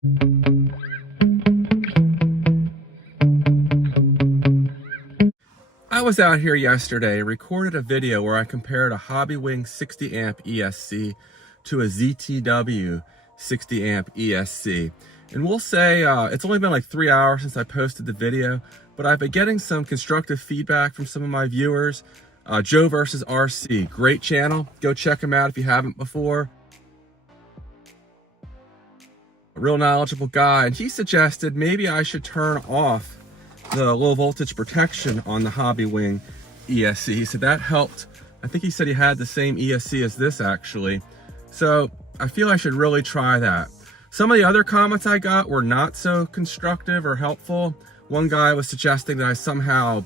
I was out here yesterday, recorded a video where I compared a Hobbywing 60 amp ESC to a ZTW 60 amp ESC. And we'll say it's only been like 3 hours since I posted the video, but I've been getting some constructive feedback from some of my viewers. Joe versus RC, great channel. Go check him out if you haven't before. A real knowledgeable guy, and he suggested maybe I should turn off the low voltage protection on the Hobbywing ESC. He said that helped. I think he said he had the same ESC as this actually. So I feel I should really try that. Some of the other comments I got were not so constructive or helpful. One guy was suggesting that I somehow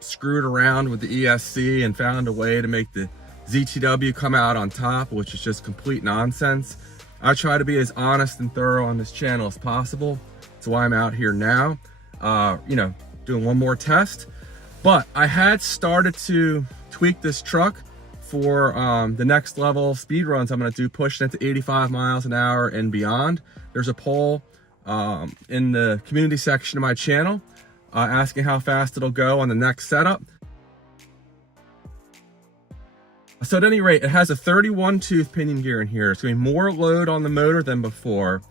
screwed around with the ESC and found a way to make the ZTW come out on top, which is just complete nonsense. I try to be as honest and thorough on this channel as possible. That's why I'm out here now. You know, doing one more test. But I had started to tweak this truck for the next level speed runs I'm going to do, pushing it to 85 miles an hour and beyond. There's a poll in the community section of my channel asking how fast it'll go on the next setup. So at any rate, it has a 31 tooth pinion gear in here. It's going to be more load on the motor than before,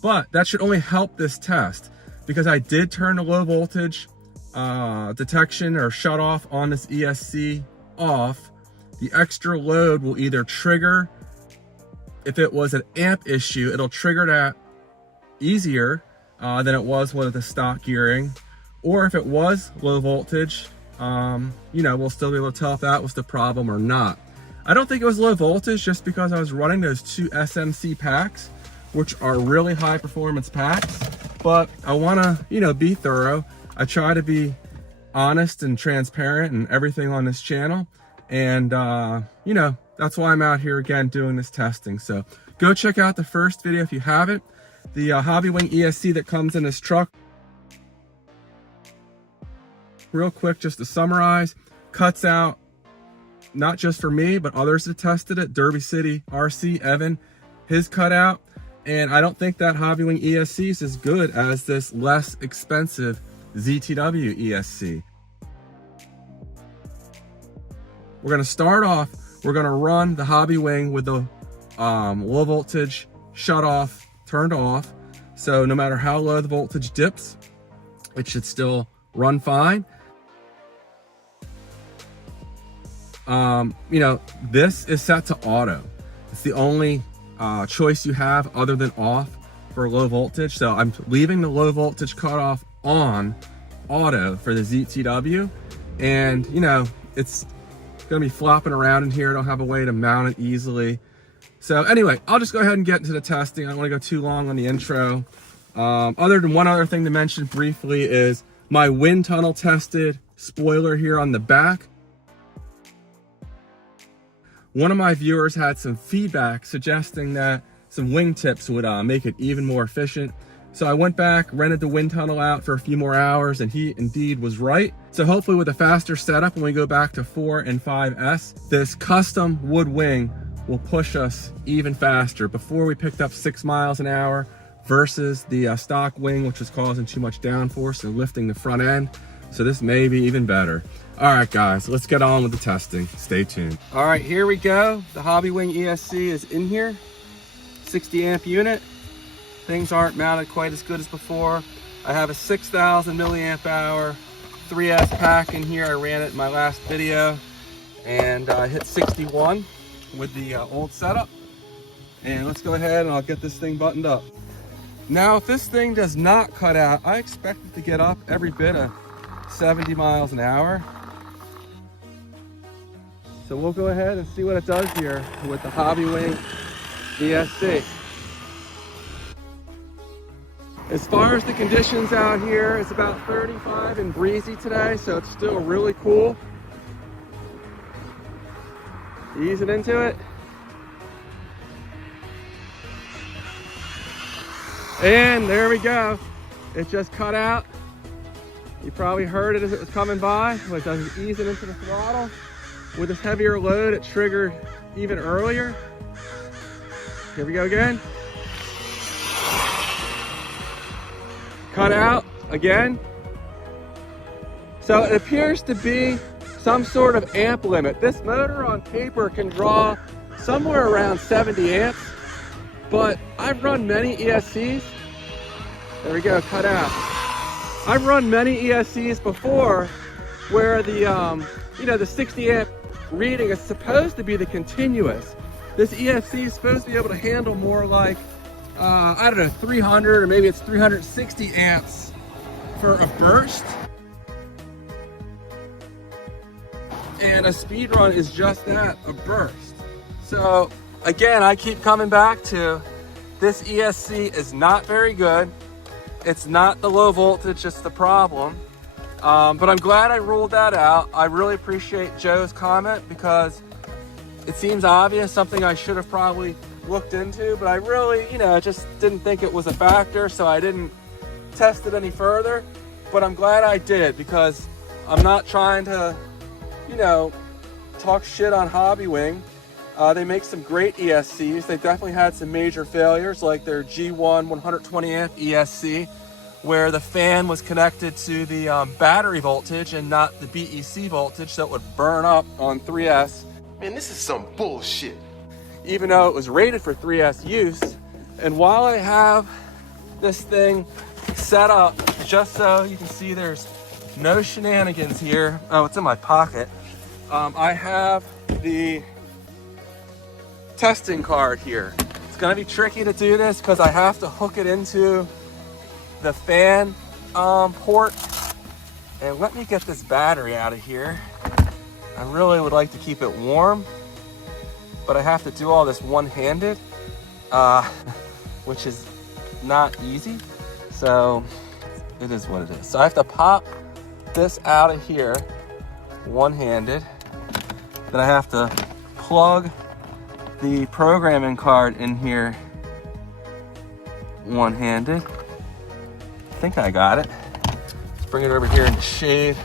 but that should only help this test, because I did turn the low voltage detection or shut off on this ESC off. The extra load will either trigger, if it was an amp issue, it'll trigger that easier than it was with the stock gearing. Or if it was low voltage, you know, we'll still be able to tell if that was the problem or not. I don't think it was low voltage just because I was running those two SMC packs, which are really high performance packs. But I want to, you know, be thorough. I try to be honest and transparent and everything on this channel. And, you know, that's why I'm out here again doing this testing. So go check out the first video if you haven't. The Hobbywing ESC that comes in this truck. Real quick, just to summarize, cuts out, not just for me, but others that tested it. Derby City RC, Evan, his cutout. And I don't think that Hobbywing ESC is as good as this less expensive ZTW ESC. We're gonna start off, we're gonna run the Hobbywing with the low voltage shut off, turned off. So no matter how low the voltage dips, it should still run fine. You know, this is set to auto. It's the only choice you have other than off for low voltage. So I'm leaving the low voltage cutoff on auto for the ZTW. And you know, it's gonna be flopping around in here. I don't have a way to mount it easily. So anyway, I'll just go ahead and get into the testing. I don't wanna go too long on the intro. Other than one other thing to mention briefly is my wind tunnel tested spoiler here on the back. One of my viewers had some feedback suggesting that some wingtips would make it even more efficient. So I went back, rented the wind tunnel out for a few more hours, and he indeed was right. So hopefully with a faster setup, when we go back to 4 and 5S, this custom wood wing will push us even faster. Before we picked up 6 miles an hour versus the stock wing, which was causing too much downforce and lifting the front end. So this may be even better. All right, guys, let's get on with the testing. Stay tuned. All right, here we go. The Hobbywing ESC is in here. 60 amp unit. Things aren't mounted quite as good as before. I have a 6,000 milliamp hour 3S pack in here. I ran it in my last video, and I hit 61 with the old setup. And let's go ahead and I'll get this thing buttoned up. Now, if this thing does not cut out, I expect it to get up every bit of 70 miles an hour. So we'll go ahead and see what it does here with the Hobbywing ESC. As far as the conditions out here, it's about 35 and breezy today, so it's still really cool. Easing into it. And there we go. It just cut out. You probably heard it as it was coming by, but it doesn't ease it into the throttle. With this heavier load, it triggered even earlier. Here we go again. cut out again. So it appears to be some sort of amp limit. This motor on paper can draw somewhere around 70 amps, but I've run many ESCs. There we go, cut out. I've run many ESCs before where the, you know, the 60 amp reading is supposed to be the continuous. This ESC is supposed to be able to handle more like, I don't know, 300 or maybe it's 360 amps for a burst. And a speed run is just that, a burst. So again, I keep coming back to this ESC is not very good. It's not the low voltage, it's the problem. But I'm glad I ruled that out. I really appreciate Joe's comment because it seems obvious, something I should have probably looked into, but I really, you know, just didn't think it was a factor, so I didn't test it any further. But I'm glad I did because I'm not trying to, you know, talk shit on Hobbywing. They make some great ESCs. They definitely had some major failures, like their G1 120 amp ESC, where the fan was connected to the battery voltage and not the BEC voltage, so it would burn up on 3S. Man, this is some bullshit. Even though it was rated for 3S use. And while I have this thing set up, just so you can see there's no shenanigans here. Oh, it's in my pocket. I have the testing card here. It's gonna be tricky to do this because I have to hook it into the fan port. And let me get this battery out of here. I really would like to keep it warm, but I have to do all this one-handed, which is not easy. So it is what it is. So I have to pop this out of here one-handed. Then I have to plug the programming card in here one-handed. I think I got it. Let's bring it over here in the shade.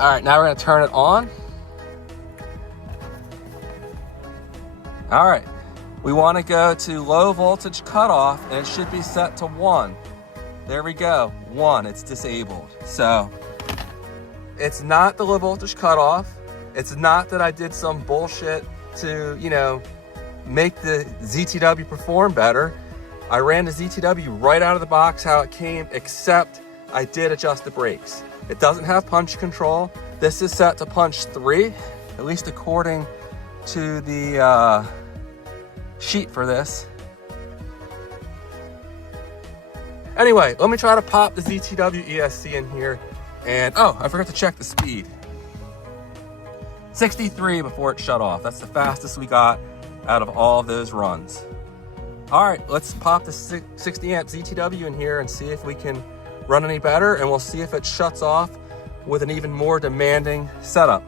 All right, now we're gonna turn it on. All right, we wanna go to low voltage cutoff and it should be set to 1. There we go, 1, it's disabled. So it's not the low voltage cutoff. It's not that I did some bullshit to, you know, make the ZTW perform better. I ran the ZTW right out of the box how it came, except I did adjust the brakes. It doesn't have punch control. This is set to punch 3, at least according to the sheet for this. Anyway, let me try to pop the ZTW ESC in here. And, oh, I forgot to check the speed. 63 before it shut off. That's the fastest we got out of all of those runs. All right, let's pop the 60 amp ZTW in here and see if we can run any better, and we'll see if it shuts off with an even more demanding setup.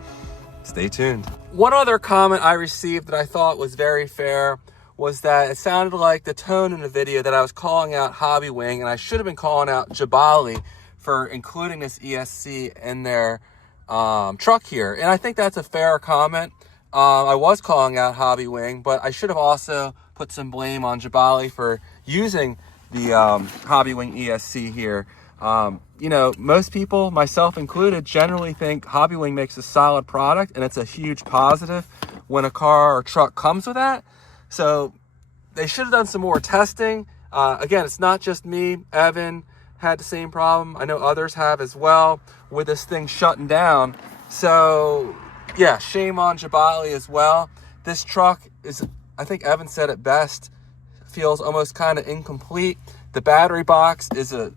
Stay tuned. One other comment I received that I thought was very fair was that it sounded like the tone in the video that I was calling out Hobbywing, and I should have been calling out Jiabalie for including this ESC in their truck here. And I think that's a fair comment. I was calling out Hobbywing, but I should have also put some blame on Jiabalie for using the Hobbywing ESC here. You know, most people, myself included, generally think Hobbywing makes a solid product, and it's a huge positive when a car or truck comes with that. So they should have done some more testing. Again, it's not just me. Evan had the same problem. I know others have as well with this thing shutting down. So yeah, shame on Jiabalie as well. This truck is, I think Evan said it best, feels almost kind of incomplete. The battery box is a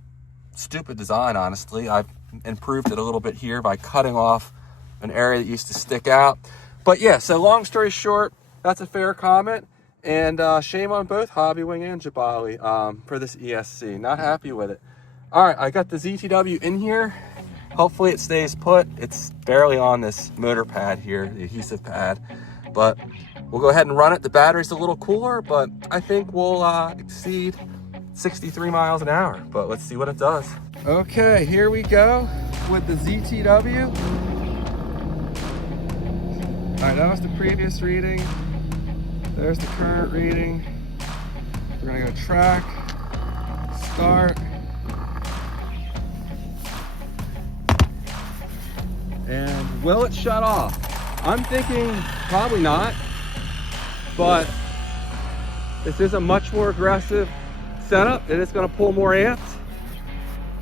stupid design, honestly. I've improved it a little bit here by cutting off an area that used to stick out. But yeah, so long story short, that's a fair comment. And shame on both Hobbywing and Jiabalie for this ESC. Not happy with it. All right, I got the ZTW in here. Hopefully it stays put. It's barely on this motor pad here, the adhesive pad. But we'll go ahead and run it. The battery's a little cooler, but I think we'll exceed 63 miles an hour. But let's see what it does. Okay, here we go with the ZTW. All right, that was the previous reading. There's the current reading. We're gonna go track, start. will it shut off? I'm thinking probably not, but this is a much more aggressive setup. It is going to pull more amps.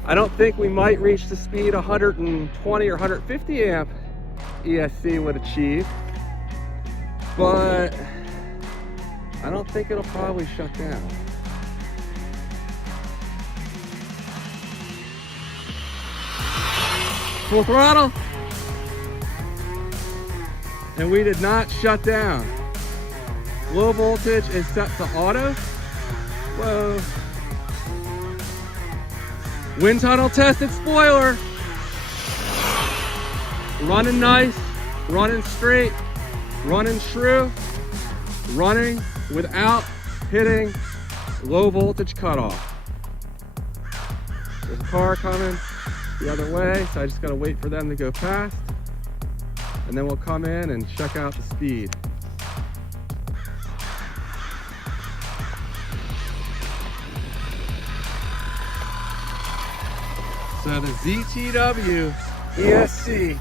I don't think we might reach the speed 120 or 150 amp ESC would achieve, but I don't think it'll probably shut down. Full throttle, and we did not shut down. Low voltage is set to auto. Whoa. Wind tunnel tested spoiler. Running nice, running straight, running true, running without hitting low voltage cutoff. There's a car coming the other way, so I just gotta wait for them to go past, and then we'll come in and check out the speed. So the ZTW ESC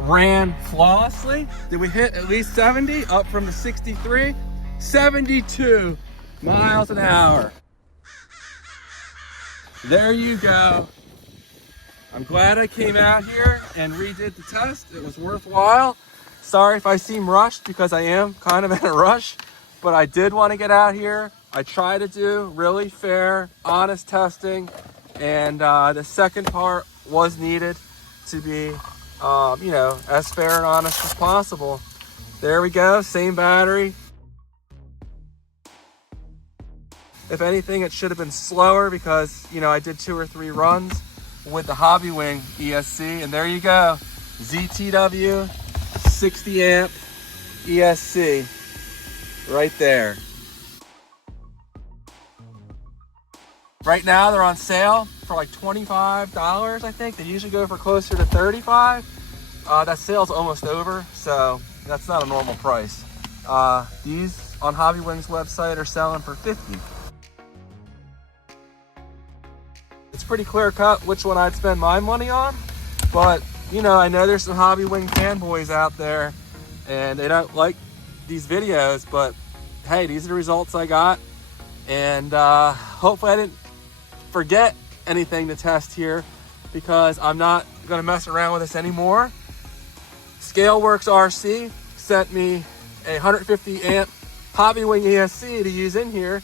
ran flawlessly. Did we hit at least 70? Up from the 63, 72 miles an hour. There you go. I'm glad I came out here and redid the test. It was worthwhile. Sorry if I seem rushed, because I am kind of in a rush, but I did want to get out here. I try to do really fair, honest testing, and the second part was needed to be, you know, as fair and honest as possible. There we go, same battery. If anything, it should have been slower, because, you know, I did 2 or 3 runs with the Hobbywing ESC, and there you go, ZTW 60 amp ESC right there. Right now they're on sale for like $25, I think. They usually go for closer to $35. That sale's almost over, so that's not a normal price. These on Hobbywing's website are selling for $50. It's pretty clear cut which one I'd spend my money on, but you know, I know there's some Hobbywing fanboys out there and they don't like these videos, but hey, these are the results I got, and hopefully I didn't forget anything to test here, because I'm not gonna mess around with this anymore. Scaleworks RC sent me a 150 amp Hobbywing ESC to use in here.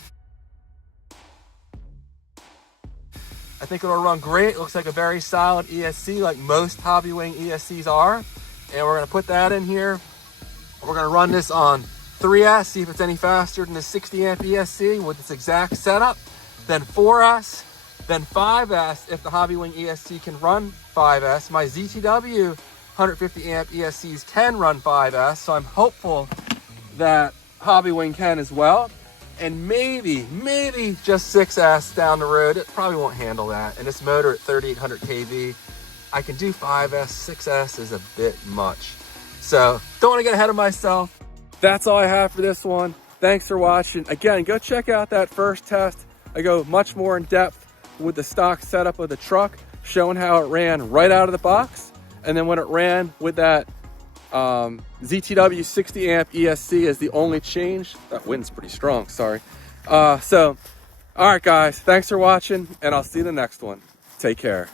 I think it'll run great. It looks like a very solid ESC, like most Hobbywing ESCs are. And we're gonna put that in here. We're gonna run this on 3S, see if it's any faster than the 60 amp ESC with this exact setup. Then 4S, then 5S if the Hobbywing ESC can run 5S. My ZTW 150 amp ESCs can run 5S, so I'm hopeful that Hobbywing can as well. And maybe just 6S down the road. It probably won't handle that. And this motor at 3,800 kV, I can do 5S, 6S is a bit much. So don't want to get ahead of myself. That's all I have for this one. Thanks for watching. Again, go check out that first test. I go much more in depth with the stock setup of the truck, showing how it ran right out of the box. And then when it ran with that ZTW 60 amp ESC is the only change. That wind's pretty strong, sorry. So, all right guys, thanks for watching, and I'll see you in the next one. Take care.